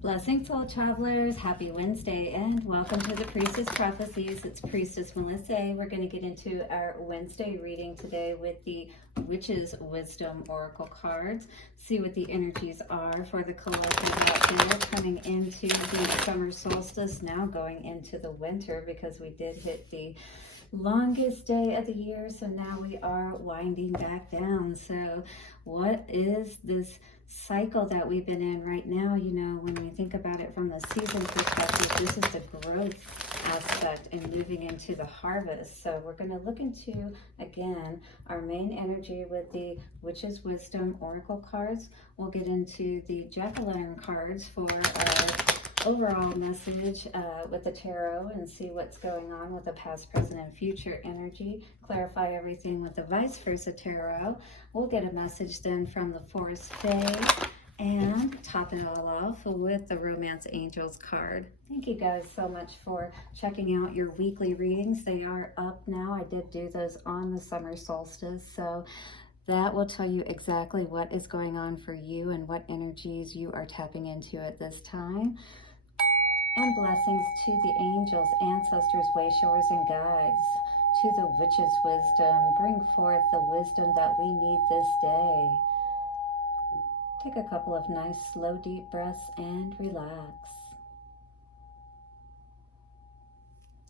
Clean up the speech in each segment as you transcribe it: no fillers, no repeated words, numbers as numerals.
Blessings, soul travelers. Happy Wednesday and welcome to the Priestess Prophecies. It's Priestess Melissae. We're going to get into our Wednesday reading today with the Witch's Wisdom Oracle cards. See what the energies are for the collective out there coming into the summer solstice, now going into the winter because we did hit the longest day of the year, so now we are winding back down. So what is this cycle that we've been in right now? You know, when we think about it from the season perspective, this is the growth aspect and moving into the harvest. So we're going to look into, again, our main energy with the Witch's Wisdom Oracle cards. We'll get into the Jack-o'-lantern cards for our overall message with the tarot and see what's going on with the past, present, and future energy. Clarify everything with the vice versa tarot. We'll get a message then from the Forest Fae and top it all off with the Romance Angels card. Thank you guys so much for checking out your weekly readings. They are up now. I did do those on the summer solstice, so that will tell you exactly what is going on for you and what energies you are tapping into at this time. And blessings to the angels, ancestors, wayshowers, and guides. To the witch's wisdom, bring forth the wisdom that we need this day. Take a couple of nice, slow, deep breaths and relax.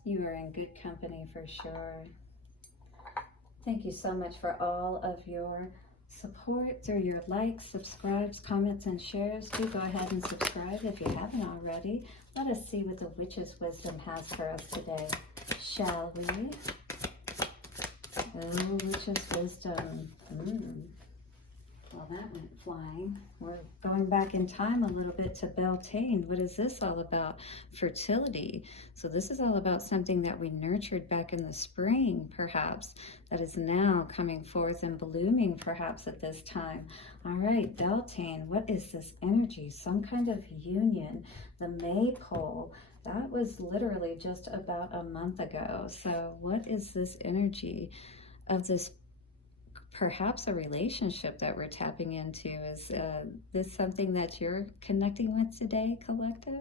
You are in good company for sure. Thank you so much for all of your support through your likes, subscribes, comments, and shares. Do go ahead and subscribe if you haven't already. Let us see what the Witch's Wisdom has for us today, shall we? Oh, Witch's Wisdom. Well, that went flying. We're going back in time a little bit to Beltane. What is this all about? Fertility. So this is all about something that we nurtured back in the spring, perhaps, that is now coming forth and blooming, perhaps, at this time. All right, Beltane, what is this energy? Some kind of union. The maypole. That was literally just about a month ago. So what is this energy of this? Perhaps a relationship that we're tapping into. Is this something that you're connecting with today, collective?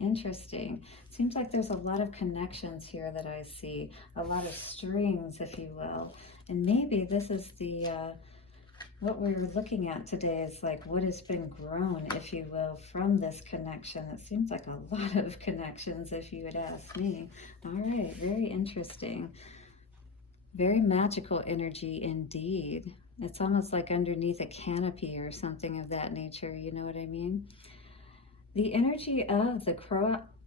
Interesting. Seems like there's a lot of connections here that I see, a lot of strings, if you will. And maybe this is the what we're looking at today is like what has been grown, if you will, from this connection. It seems like a lot of connections, if you would ask me. All right, very interesting. Very magical energy indeed. It's almost like underneath a canopy or something of that nature, you know what I mean? The energy of the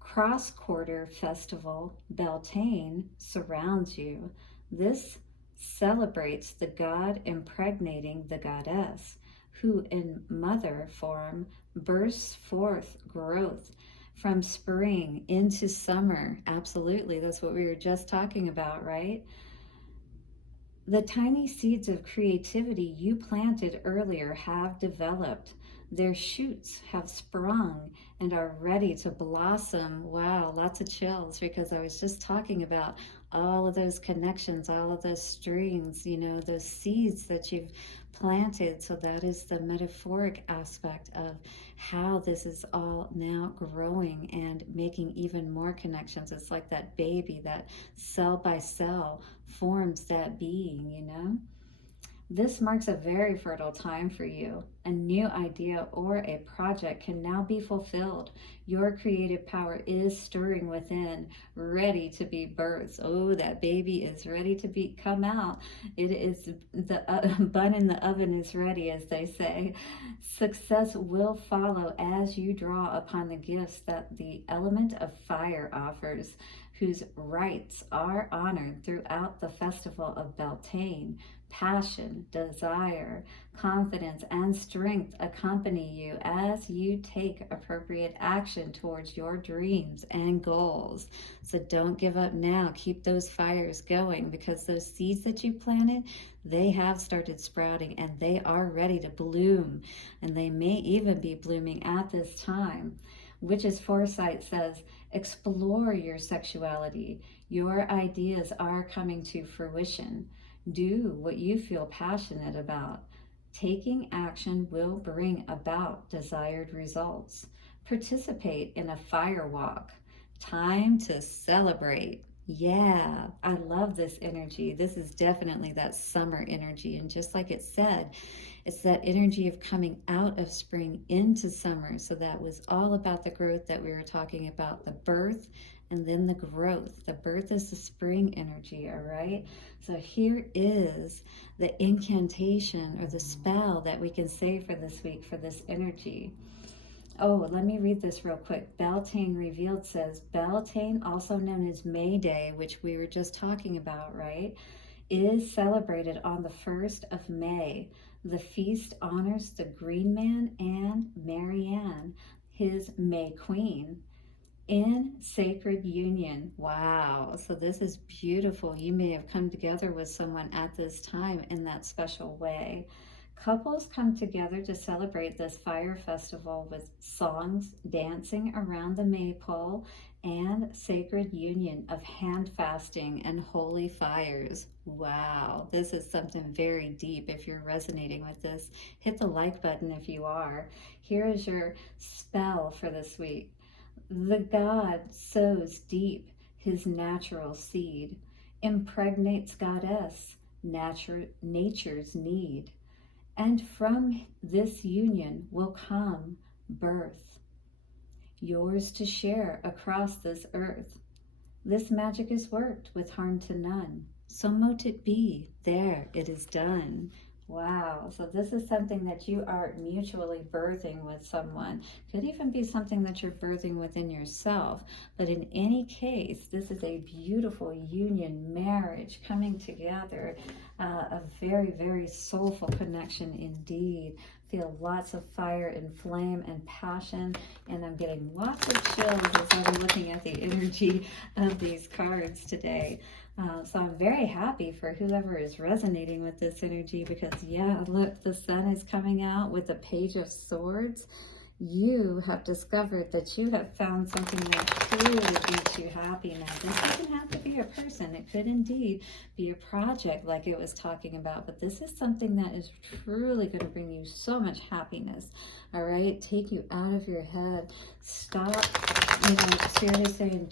cross-quarter festival, Beltane, surrounds you. This celebrates the god impregnating the goddess, who in mother form bursts forth growth from spring into summer. Absolutely, that's what we were just talking about, right? The tiny seeds of creativity you planted earlier have developed. Their shoots have sprung and are ready to blossom. Wow, lots of chills, because I was just talking about all of those connections, all of those strings, you know, those seeds that you've planted. So that is the metaphoric aspect of how this is all now growing and making even more connections. It's like that baby that cell by cell forms that being, you know. This marks a very fertile time for you. A new idea or a project can now be fulfilled. Your creative power is stirring within, ready to be birthed. Oh, that baby is ready to come out. It is the bun in the oven is ready, as they say. Success will follow as you draw upon the gifts that the element of fire offers, whose rites are honored throughout the festival of Beltane. Passion, desire, confidence, and strength accompany you as you take appropriate action towards your dreams and goals. So don't give up now. Keep those fires going, because those seeds that you planted, they have started sprouting and they are ready to bloom. And they may even be blooming at this time. Witch's Foresight says, explore your sexuality. Your ideas are coming to fruition. Do what you feel passionate about. Taking action will bring about desired results. participate in a fire walk. Time to celebrate. Yeah, I love this energy. This is definitely that summer energy. And just like it said, it's that energy of coming out of spring into summer. So that was all about the growth that we were talking about, the birth and then the growth. The birth is the spring energy, all right? So here is the incantation or the spell that we can say for this week for this energy. Oh, let me read this real quick. Beltane Revealed says, Beltane, also known as May Day, which we were just talking about, right, is celebrated on the 1st of May. The feast honors the Green Man and Marianne, his May Queen, in sacred union. Wow, so this is beautiful. You may have come together with someone at this time in that special way. Couples come together to celebrate this fire festival with songs, dancing around the maypole, and sacred union of hand fasting and holy fires. Wow, this is something very deep. If you're resonating with this, hit the like button if you are. Here is your spell for this week. The god sows deep his natural seed, impregnates goddess, nature's need. And from this union will come birth, yours to share across this earth. This magic is worked with harm to none. So mote it be, there it is done. Wow, so this is something that you are mutually birthing with someone. Could even be something that you're birthing within yourself. But in any case, this is a beautiful union, marriage, coming together. A very, very soulful connection indeed. Feel lots of fire and flame and passion. And I'm getting lots of chills as I'm looking at the energy of these cards today. So I'm very happy for whoever is resonating with this energy because, yeah, look, the sun is coming out with the Page of Swords. You have discovered that you have found something that truly makes you happy. Now, this doesn't have to be a person. It could indeed be a project like it was talking about, but this is something that is truly going to bring you so much happiness, all right? Take you out of your head. Stop, Spirit is saying,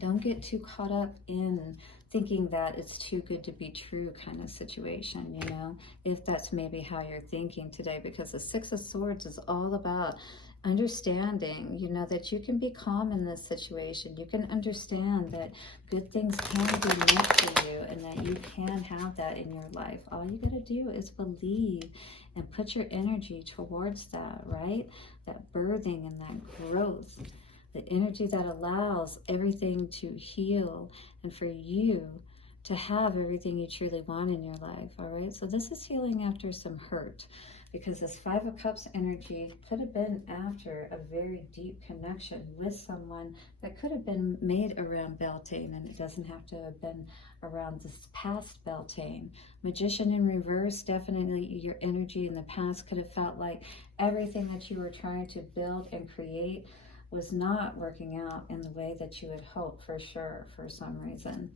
don't get too caught up in thinking that it's too good to be true kind of situation, if that's maybe how you're thinking today, because the Six of Swords is all about understanding, that you can be calm in this situation. You can understand that good things can be meant for you and that you can have that in your life. All you got to do is believe and put your energy towards that, right? That birthing and that growth. The energy that allows everything to heal and for you to have everything you truly want in your life, all right? So this is healing after some hurt because this Five of Cups energy could have been after a very deep connection with someone that could have been made around Beltane, and it doesn't have to have been around this past Beltane. Magician in reverse, definitely your energy in the past could have felt like everything that you were trying to build and create was not working out in the way that you had hoped, for sure, for some reason.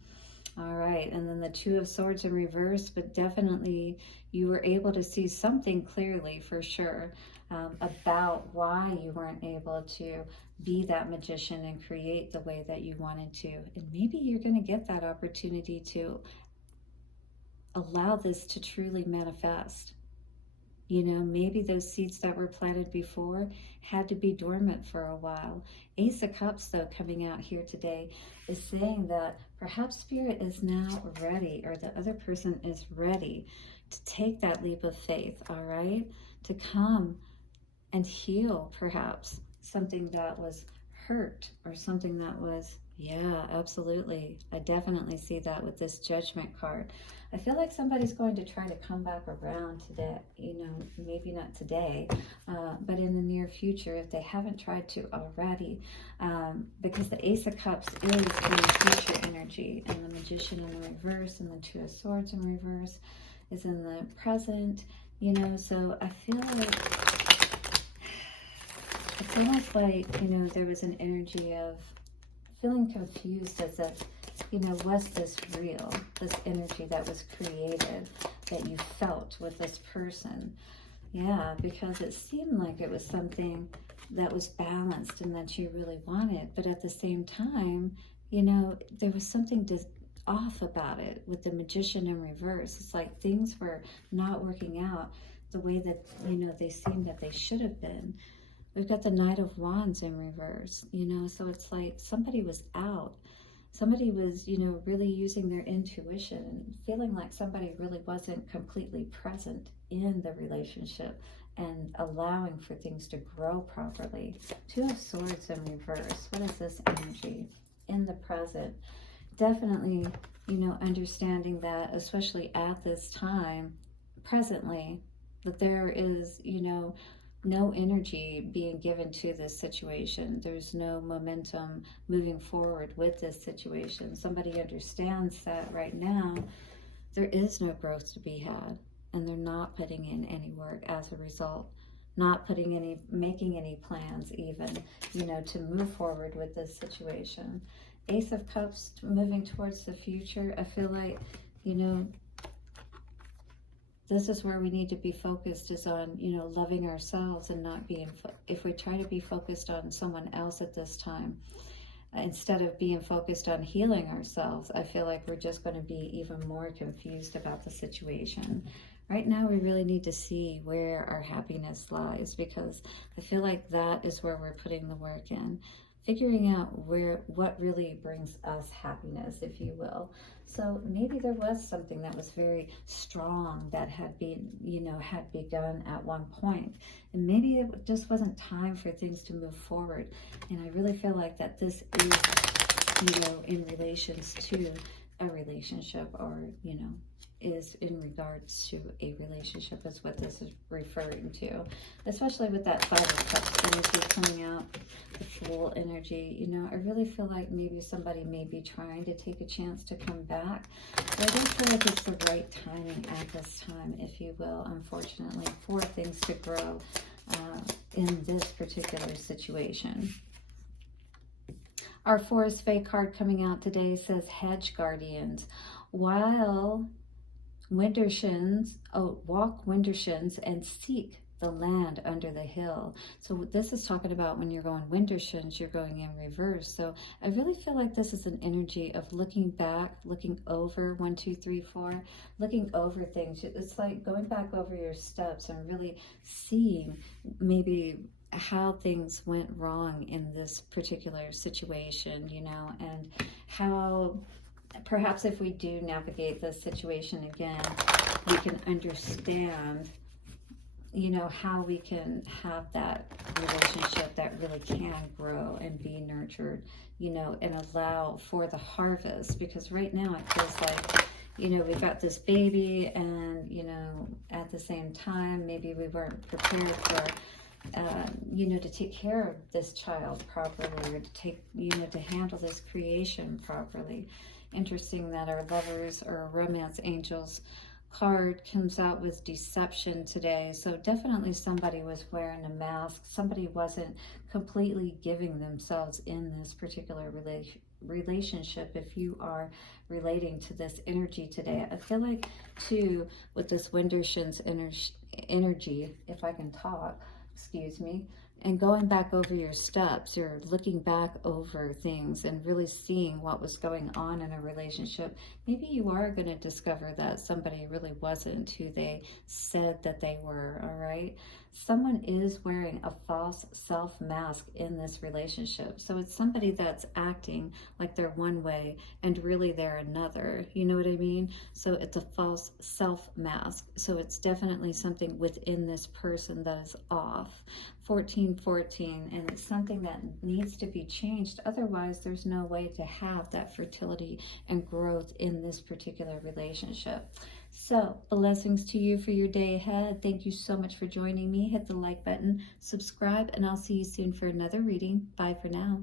All right, and then the Two of Swords in reverse, but definitely you were able to see something clearly, for sure, about why you weren't able to be that magician and create the way that you wanted to. And maybe you're going to get that opportunity to allow this to truly manifest. Maybe those seeds that were planted before had to be dormant for a while. Ace of Cups, though, coming out here today is saying that perhaps Spirit is now ready, or the other person is ready to take that leap of faith, all right? To come and heal perhaps something that was hurt or something that was, yeah, absolutely. I definitely see that with this Judgment card. I feel like somebody's going to try to come back around today, maybe not today, but in the near future if they haven't tried to already, because the Ace of Cups is in the future energy, and the Magician in the reverse and the Two of Swords in reverse is in the present, so I feel like it's almost like, there was an energy of feeling confused as if, was this real, this energy that was created that you felt with this person? Yeah, because it seemed like it was something that was balanced and that you really wanted. But at the same time, you know, there was something off about it with the Magician in reverse. It's like things were not working out the way that, you know, they seemed that they should have been. We've got the Knight of Wands in reverse, you know, so it's like somebody was out. Somebody was, you know, really using their intuition and feeling like somebody really wasn't completely present in the relationship and allowing for things to grow properly. Two of Swords in reverse. What is this energy in the present? Definitely, you know, understanding that, especially at this time, presently, that there is, you know, no energy being given to this situation. There's no momentum moving forward with this situation. Somebody understands that right now there is no growth to be had, and they're not putting in any work as a result, not making any plans even, you know, to move forward with this situation. Ace of Cups moving towards the future. I feel like, you know, this is where we need to be focused, is on, you know, loving ourselves and not being, if we try to be focused on someone else at this time, instead of being focused on healing ourselves, I feel like we're just going to be even more confused about the situation. Right now, we really need to see where our happiness lies, because I feel like that is where we're putting the work in. Figuring out what really brings us happiness, if you will. So maybe there was something that was very strong that had been, you know, had begun at one point, and maybe it just wasn't time for things to move forward. And I really feel like that this is, you know, in relations to a relationship, or, you know, is in regards to a relationship, is what this is referring to, especially with that Five of Cups energy coming out, the Fool energy. You know, I really feel like maybe somebody may be trying to take a chance to come back, but I don't feel like it's the right timing at this time, if you will, unfortunately, for things to grow in this particular situation. Our Forest Fae card coming out today says Hedge Guardians. While Wintershins, walk Wintershins and seek the land under the hill. So this is talking about when you're going Wintershins, you're going in reverse. So I really feel like this is an energy of looking back, looking over 1, 2, 3, 4, looking over things. It's like going back over your steps and really seeing maybe how things went wrong in this particular situation, you know, and how perhaps if we do navigate this situation again, we can understand, you know, how we can have that relationship that really can grow and be nurtured, you know, and allow for the harvest. Because right now it feels like, you know, we've got this baby, and, you know, at the same time, maybe we weren't prepared for, you know, to take care of this child properly, or to take, you know, to handle this creation properly. Interesting that our Lovers or Romance Angels card comes out with Deception today. So definitely somebody was wearing a mask. Somebody wasn't completely giving themselves in this particular relationship. If you are relating to this energy today, I feel like too, with this Wintershins energy, if I can talk, excuse me, and going back over your steps, you're looking back over things and really seeing what was going on in a relationship. Maybe you are going to discover that somebody really wasn't who they said that they were, all right? Someone is wearing a false self mask in this relationship. So it's somebody that's acting like they're one way and really they're another. You know what I mean? So it's a false self mask. So it's definitely something within this person that is off. 1414, and it's something that needs to be changed. Otherwise, there's no way to have that fertility and growth in this particular relationship. So, blessings to you for your day ahead. Thank you so much for joining me. Hit the like button, subscribe, and I'll see you soon for another reading. Bye for now.